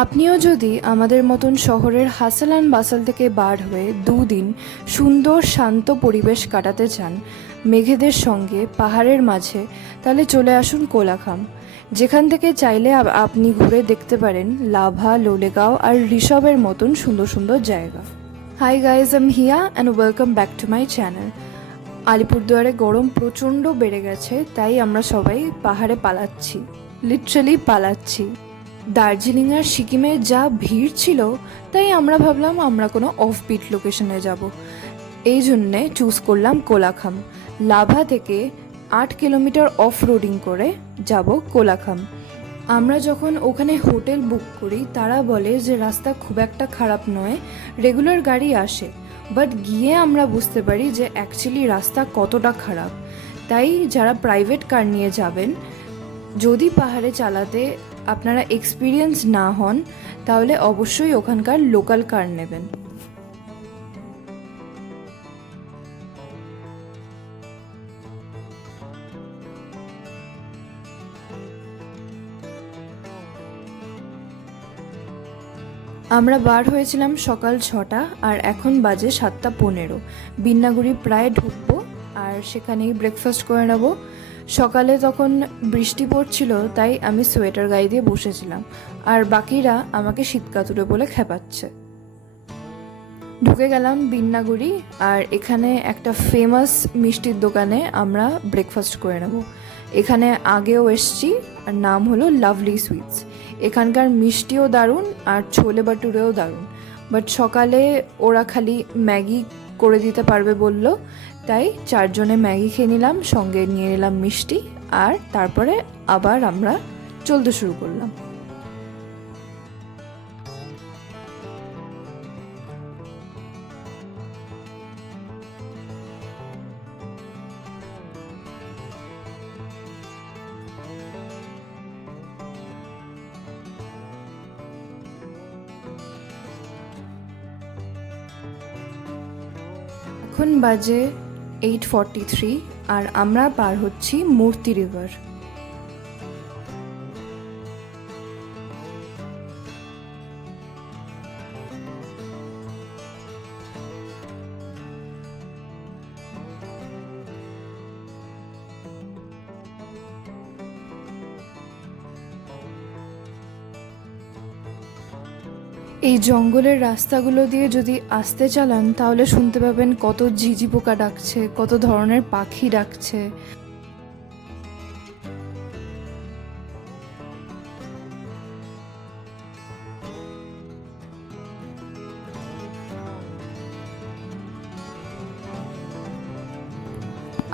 আপনিও যদি আমাদের মতন শহরের হাসেল অ্যান্ড বাসাল থেকে বার হয়ে দুদিন সুন্দর শান্ত পরিবেশ কাটাতে চান মেঘেদের সঙ্গে পাহাড়ের মাঝে, তাহলে চলে আসুন কোলাখাম, যেখান থেকে চাইলে আপনি ঘুরে দেখতে পারেন লাভা, লোলেগাঁও আর ঋষভের মতন সুন্দর সুন্দর জায়গা। Hi guys, I am Hiya and welcome back to my channel. আলিপুরদুয়ারে গরম প্রচণ্ড বেড়ে গেছে, তাই আমরা সবাই পাহাড়ে পালাচ্ছি, লিটারালি পালাচ্ছি। দার্জিলিং আর সিকিমে যা ভিড় ছিল, তাই আমরা ভাবলাম আমরা কোনো অফবিট লোকেশনে যাব। এই জন্যে চুজ করলাম কোলাখাম। লাভা থেকে 8 কিলোমিটার অফ রোডিং করে যাব কোলাখাম। আমরা যখন ওখানে হোটেল বুক করি, তারা বলে যে রাস্তা খুব একটা খারাপ নয়, রেগুলার গাড়ি আসে। বাট গিয়ে আমরা বুঝতে পারি যে অ্যাকচুয়ালি রাস্তা কতটা খারাপ। তাই যারা প্রাইভেট কার নিয়ে যাবেন, যদি পাহাড়ে চালাতে আপনারা এক্সপিরিয়েন্স না হন, তাহলে অবশ্যই ওখানকার লোকাল কার নেবেন। আমরা বার হয়েছিলাম সকাল 6টা, আর এখন বাজে 7:15। বিন্নাগুড়ি প্রায় ঢুকবো, আর সেখানেই ব্রেকফাস্ট করে নেবো। সকালে তখন বৃষ্টি পড়ছিল, তাই আমি সোয়েটার গায়ে দিয়ে বসেছিলাম, আর বাকিরা আমাকে শীতকাতুরে বলে খেপাচ্ছে। ঢুকে গেলাম বিন্নাগুড়ি, আর এখানে একটা ফেমাস মিষ্টির দোকানে আমরা ব্রেকফাস্ট করে নেব। এখানে আগেও এসছি, আর নাম হলো লাভলি সুইটস। এখানকার মিষ্টিও দারুণ আর ছোলে বাটুরেও দারুণ। বাট সকালে ওরা খালি ম্যাগি করে দিতে পারবে বলল, তাই 4 জনে ম্যাগি খেয়ে নিলাম, সঙ্গে নিয়ে নিলাম মিষ্টি, আর তারপরে আবার আমরা চলতে শুরু করলাম। এখন বাজে 8:43, আর আমরা পার হচ্ছি মূর্তি রিভার। এই জঙ্গলের রাস্তাগুলো দিয়ে যদি আসতে চালান, তাহলে শুনতে পাবেন কত ঝিঝি পোকা ডাকছে, কত ধরনের পাখি ডাকছে।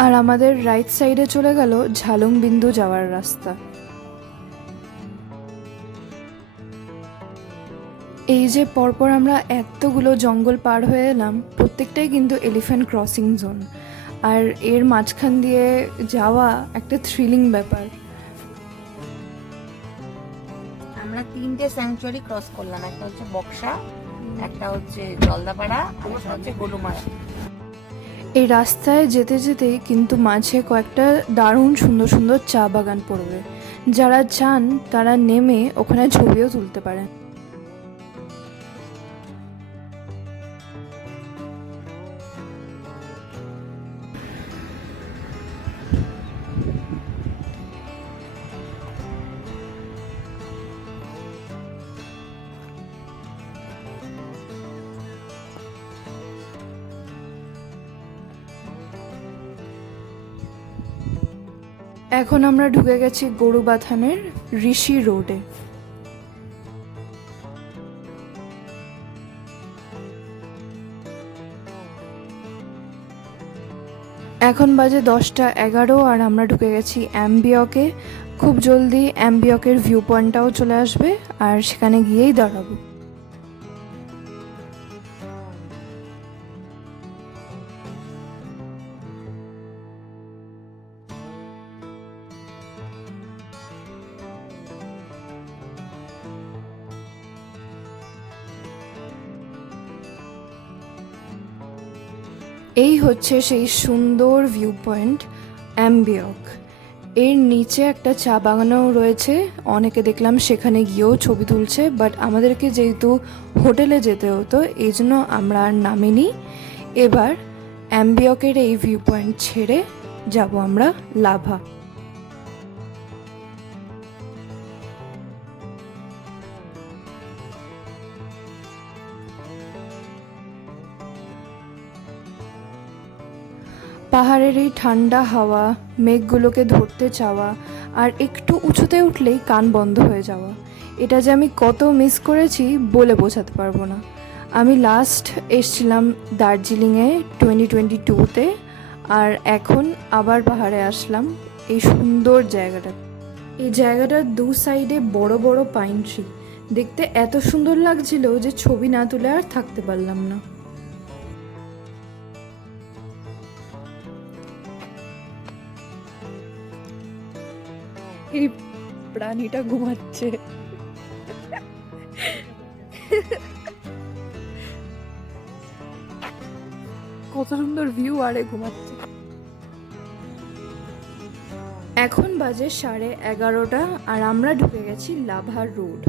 আর আমাদের রাইট সাইডে চলে গেল ঝালং বিন্দু যাওয়ার রাস্তা। এই যে পরপর আমরা এতগুলো জঙ্গল পার হয়ে এলাম, প্রত্যেকটাই কিন্তু এলিফ্যান্ট ক্রসিং জোন, আর এর মাঝখান দিয়ে যাওয়া একটা থ্রিলিং ব্যাপার। আমরা 3টে স্যাংচুয়ারি ক্রস করলাম, একটা হচ্ছে বক্সা, একটা হচ্ছে জলদাপাড়া, আর একটা হচ্ছে গলুমারা। এই রাস্তায় যেতে যেতেই কিন্তু মাঝে কয়েকটা দারুণ সুন্দর সুন্দর চা বাগান পড়বে। যারা চান তারা নেমে ওখানে ছবিও তুলতে পারেন। এখন আমরা ঢুকে গেছি গরুবাথানের ঋষি রোডে। এখন বাজে 10:11, আর আমরা ঢুকে গেছি অ্যাম্বিয়কে। খুব জলদি অ্যাম্বিয়কের ভিউ পয়েন্টটাও চলে আসবে, আর সেখানে গিয়েই দাঁড়াবো। এই হচ্ছে সেই সুন্দর ভিউ পয়েন্ট অ্যাম্বিয়ক। এর নিচে একটা চা বাগানও রয়েছে, অনেকে দেখলাম সেখানে গিয়েও ছবি তুলছে, বাট আমাদেরকে যেহেতু হোটেলে যেতে হতো এই জন্য আমরা আর নামিনি। এবার অ্যাম্বিয়কের এই ভিউ পয়েন্ট ছেড়ে যাব আমরা লাভা। পাহাড়ের এই ঠান্ডা হাওয়া, মেঘগুলোকে ধরতে চাওয়া, আর একটু উঁচুতে উঠলেই কান বন্ধ হয়ে যাওয়া, এটা যে আমি কত মিস করেছি বলে বোঝাতে পারবো না। আমি লাস্ট এসছিলাম দার্জিলিংয়ে 2022-তে, আর এখন আবার পাহাড়ে আসলাম এই সুন্দর জায়গাটা। এই জায়গাটার দু সাইডে বড় বড় পাইন ট্রি, দেখতে এত সুন্দর লাগছিল যে ছবি না তুলে আর থাকতে পারলাম না। এই প্রাণীটা ঘুমাচ্ছে। কত সুন্দর ভিউ, আরে ঘুমাচ্ছে। এখন বাজে 11:30 আর আমরা ঢুকে গেছি লাভার রোড,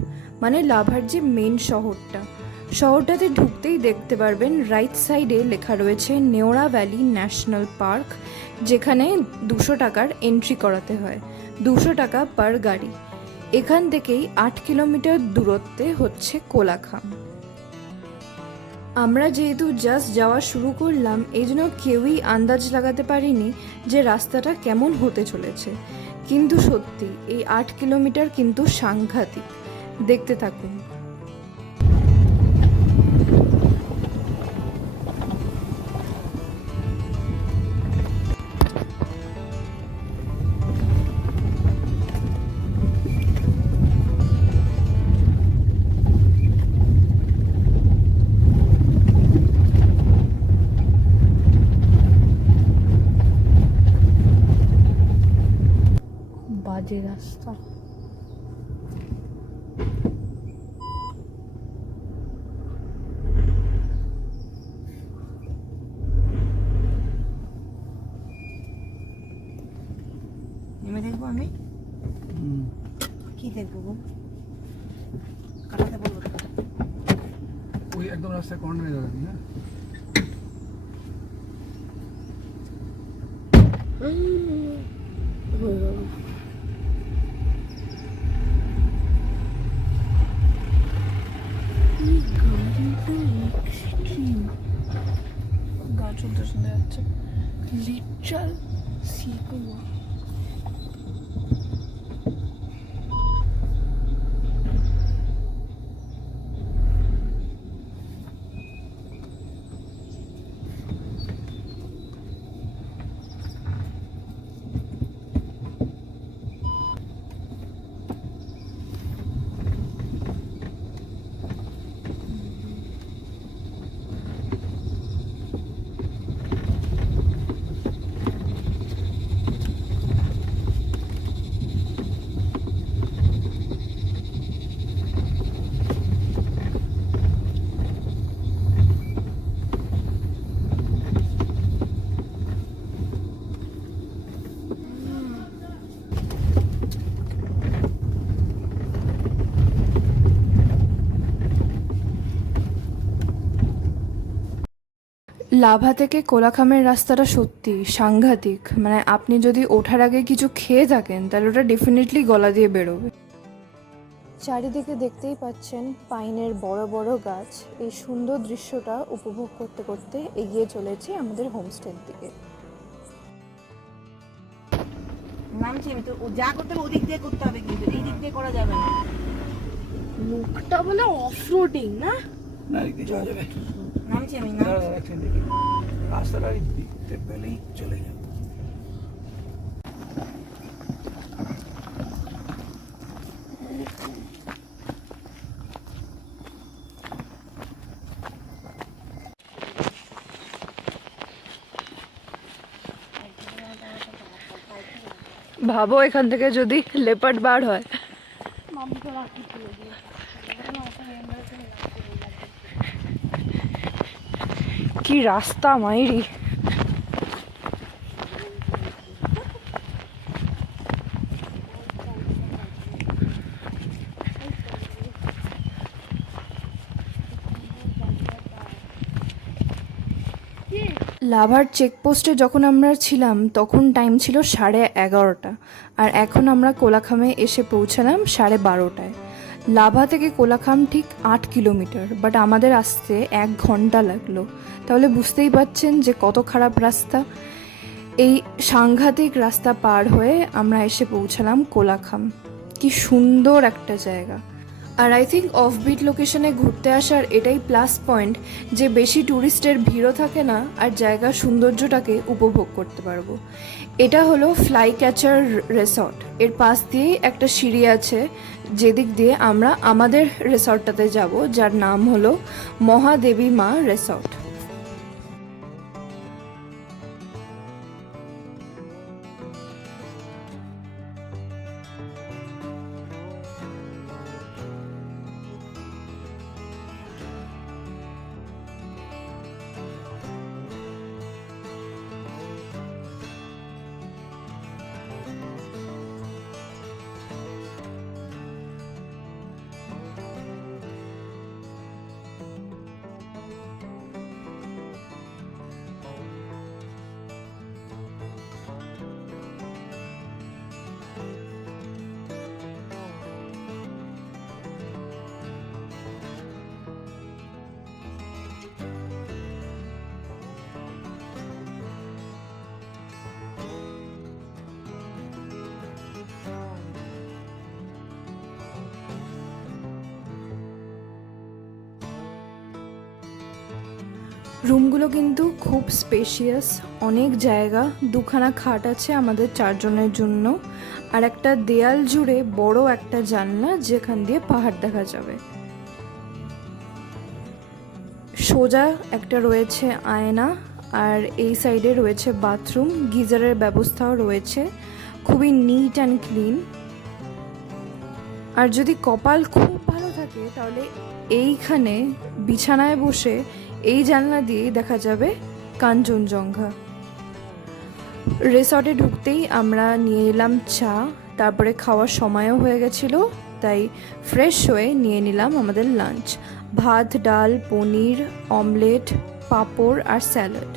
মানে লাভার যে মেন শহরটাতে ঢুকতেই দেখতে পারবেন রাইট সাইডে লেখা রয়েছে নেওড়া ভ্যালি ন্যাশনাল পার্ক, যেখানে 200 টাকার এন্ট্রি করাতে হয়, 200 টাকা পার গাড়ি। এখান থেকেই 8 কিলোমিটার দূরত্বে হচ্ছে কোলাখাম। আমরা যেহেতু জাস্ট যাওয়া শুরু করলাম এই জন্য কেউই আন্দাজ লাগাতে পারিনি যে রাস্তাটা কেমন হতে চলেছে, কিন্তু সত্যি এই 8 কিলোমিটার কিন্তু সাংঘাতিক। দেখতে থাকুন। বাজে রাস্তা। নেমে দেখবো আমি, কি দেখবো গো? কাটাতে বলবো তো। ওই একদম রাস্তায় কর্নারে যাবেন না? গাছ শুনতে শুনতে যাচ্ছে, লিটারাল সিকুয়া। লাভা থেকে কোলাখামের রাস্তাটা সত্যি সাংঘাতিক, মানে আপনি যদি ওঠার আগে কিছু খেয়ে থাকেন তাহলে ওটা ডেফিনেটলি গলা দিয়ে বেরোবে। চারিদিকে দেখতেই পাচ্ছেন পাইনের বড় বড় গাছ। এই সুন্দর দৃশ্যটা উপভোগ করতে করতে এগিয়ে চলেছি আমাদের হোমস্টের দিকে। নামছি আমি তো, যা করতে হবে ওদিক দিয়ে করতে হবে, কিন্তু এই দিক দিয়ে করা যাবে না। মুখটা বলে অফ রোডিং না? না, এদিকে যাওয়া যাবে। নামছি আমি, দাঁড়া, দাঁড়া, একটু দেখি। রাস্তাটা দেখতে পেলেই চলে যাবে। ভাবো এখান থেকে যদি লেপার্ড বার হয়। কি রাস্তা মাইরি। লাভার চেকপোস্টে যখন আমরা ছিলাম তখন টাইম ছিল 11:30, আর এখন আমরা কোলাখামে এসে পৌঁছালাম 12:30টায়। লাভা থেকে কোলাখাম ঠিক 8 কিলোমিটার, বাট আমাদের আসতে 1 ঘন্টা লাগলো। তাহলে বুঝতেই পারছেন যে কত খারাপ রাস্তা। এই সাংঘাতিক রাস্তা পার হয়ে আমরা এসে পৌঁছালাম কোলাখাম। কি সুন্দর একটা জায়গা। আর আই থিঙ্ক অফবিট লোকেশনে ঘুরতে আসার এটাই প্লাস পয়েন্ট যে বেশি ট্যুরিস্টের ভিড়ও থাকে না, আর জায়গার সৌন্দর্যটাকে উপভোগ করতে পারবো। এটা হলো ফ্লাই ক্যাচার রিসর্ট। এর পাশ দিয়েই একটা সিঁড়ি আছে যেদিক দিয়ে আমরা আমাদের রিসর্টটাতে যাব, যার নাম হলো মহাদেবী মা রিসর্ট। রুমগুলো কিন্তু খুব স্পেশিয়াস, অনেক জায়গা, 2খানা খাট আছে আমাদের 4 জনের জন্য, আর একটা দেয়াল জুড়ে বড় একটা জানলা যেখান দিয়ে পাহাড় দেখা যাবে। সোজা একটা রয়েছে আয়না, আর এই সাইডে রয়েছে বাথরুম, গিজারের ব্যবস্থাও রয়েছে, খুবই নিট অ্যান্ড ক্লিন। আর যদি কপাল খুব ভালো থাকে তাহলে এইখানে বিছানায় বসে এই জানলা দিয়েই দেখা যাবে কাঞ্চনজঙ্ঘা। রিসর্টে ঢুকতেই আমরা নিয়ে নিলাম চা, তারপরে খাওয়ার সময়ও হয়ে গেছিল, তাই ফ্রেশ হয়ে নিয়ে নিলাম আমাদের লাঞ্চ। ভাত, ডাল, পনির, অমলেট, পাঁপড় আর স্যালাড।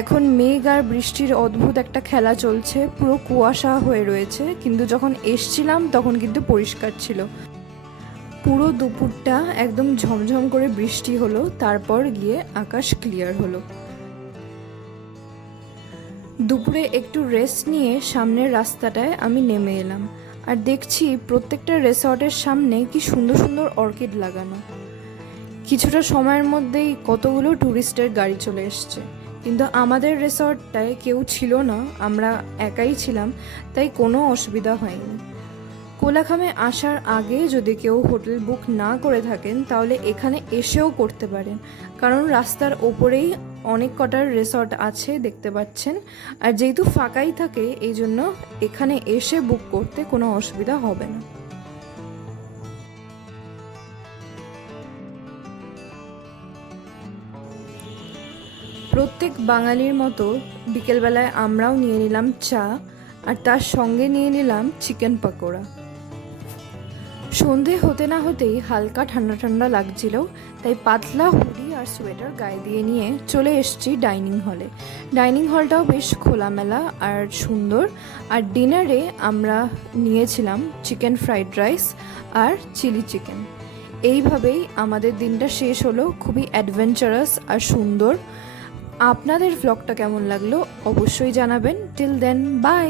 এখন মেঘ আর বৃষ্টির অদ্ভুত একটা খেলা চলছে, পুরো কুয়াশা হয়ে রয়েছে, কিন্তু যখন এসছিলাম তখন কিন্তু পরিষ্কার ছিল। পুরো দুপুরটা একদম ঝমঝম করে বৃষ্টি হলো, তারপর গিয়ে আকাশ ক্লিয়ার হলো। দুপুরে একটু রেস্ট নিয়ে সামনের রাস্তাটায় আমি নেমে এলাম, আর দেখছি প্রত্যেকটা রিসর্টের সামনে কি সুন্দর সুন্দর অর্কিড লাগানো। কিছুটা সময়ের মধ্যেই কতগুলো ট্যুরিস্টের গাড়ি চলে এসছে, কিন্তু আমাদের রিসর্টটায় কেউ ছিল না, আমরা একাই ছিলাম, তাই কোনো অসুবিধা হয়নি। কোলাখামে আসার আগে যদি কেউ হোটেল বুক না করে থাকেন তাহলে এখানে এসেও করতে পারেন, কারণ রাস্তার ওপরেই অনেক কটার রিসর্ট আছে দেখতে পাচ্ছেন, আর যেহেতু ফাঁকাই থাকে এই জন্য এখানে এসে বুক করতে কোনো অসুবিধা হবে না। প্রত্যেক বাঙালির মতো বিকেলবেলায় আমরাও নিয়ে নিলাম চা, আর তার সঙ্গে নিয়ে নিলাম চিকেন পকোড়া। সন্ধে হতে না হতেই হালকা ঠান্ডা ঠান্ডা লাগছিল, তাই পাতলা হুডি আর সোয়েটার গায়ে দিয়ে নিয়ে চলে এসেছি ডাইনিং হলে। ডাইনিং হলটাও বেশ খোলামেলা আর সুন্দর। আর ডিনারে আমরা নিয়েছিলাম চিকেন ফ্রাইড রাইস আর চিলি চিকেন। এইভাবেই আমাদের দিনটা শেষ হলো, খুবই অ্যাডভেঞ্চারাস আর সুন্দর। আপনাদের ভ্লগটা কেমন লাগলো অবশ্যই জানাবেন। Till then, by.